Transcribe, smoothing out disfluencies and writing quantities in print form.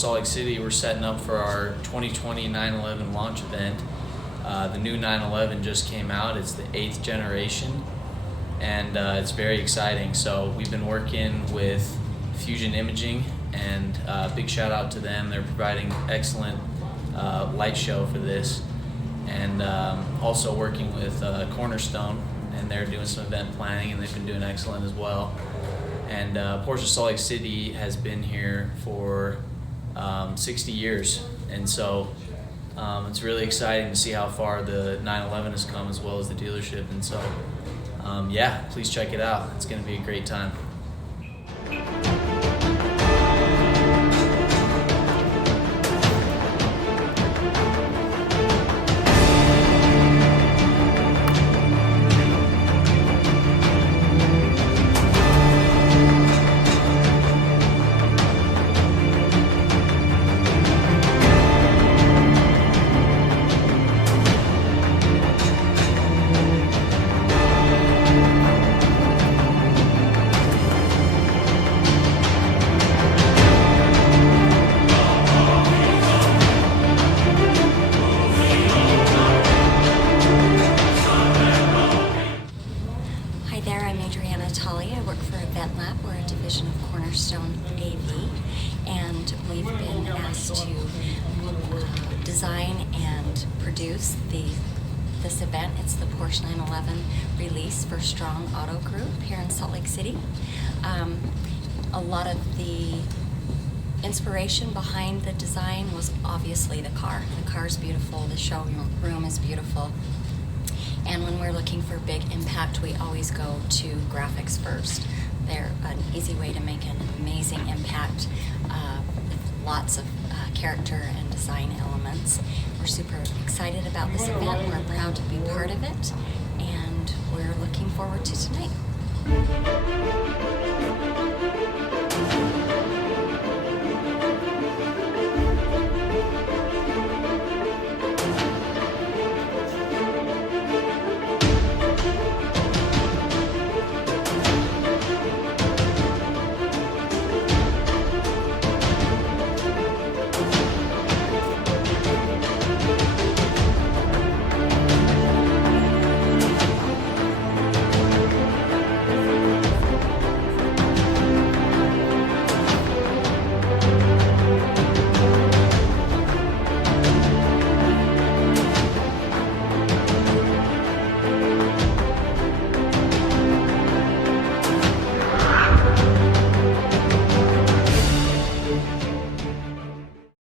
Salt Lake City, we're setting up for our 2020 911 launch event. The new 911 just came out. It's the 8th generation, and it's very exciting. So we've been working with Fusion Imaging, and big shout out to them. They're providing excellent light show for this, and also working with Cornerstone, and they're doing some event planning, and they've been doing excellent as well. And Porsche Salt Lake City has been here for 60 years, and so it's really exciting to see how far the 911 has come, as well as the dealership. And so yeah, please check it out. It's going to be a great time. I work for Event Lab. We're a division of Cornerstone AV, and we've been asked to design and produce this event. It's the Porsche 911 release for Strong Auto Group here in Salt Lake City. A lot of the inspiration behind the design was obviously the car. The car's beautiful, the showroom is beautiful. And when we're looking for big impact, we always go to graphics first. They're an easy way to make an amazing impact with lots of character and design elements. We're super excited about this event. We're proud to be part of it, and we're looking forward to tonight.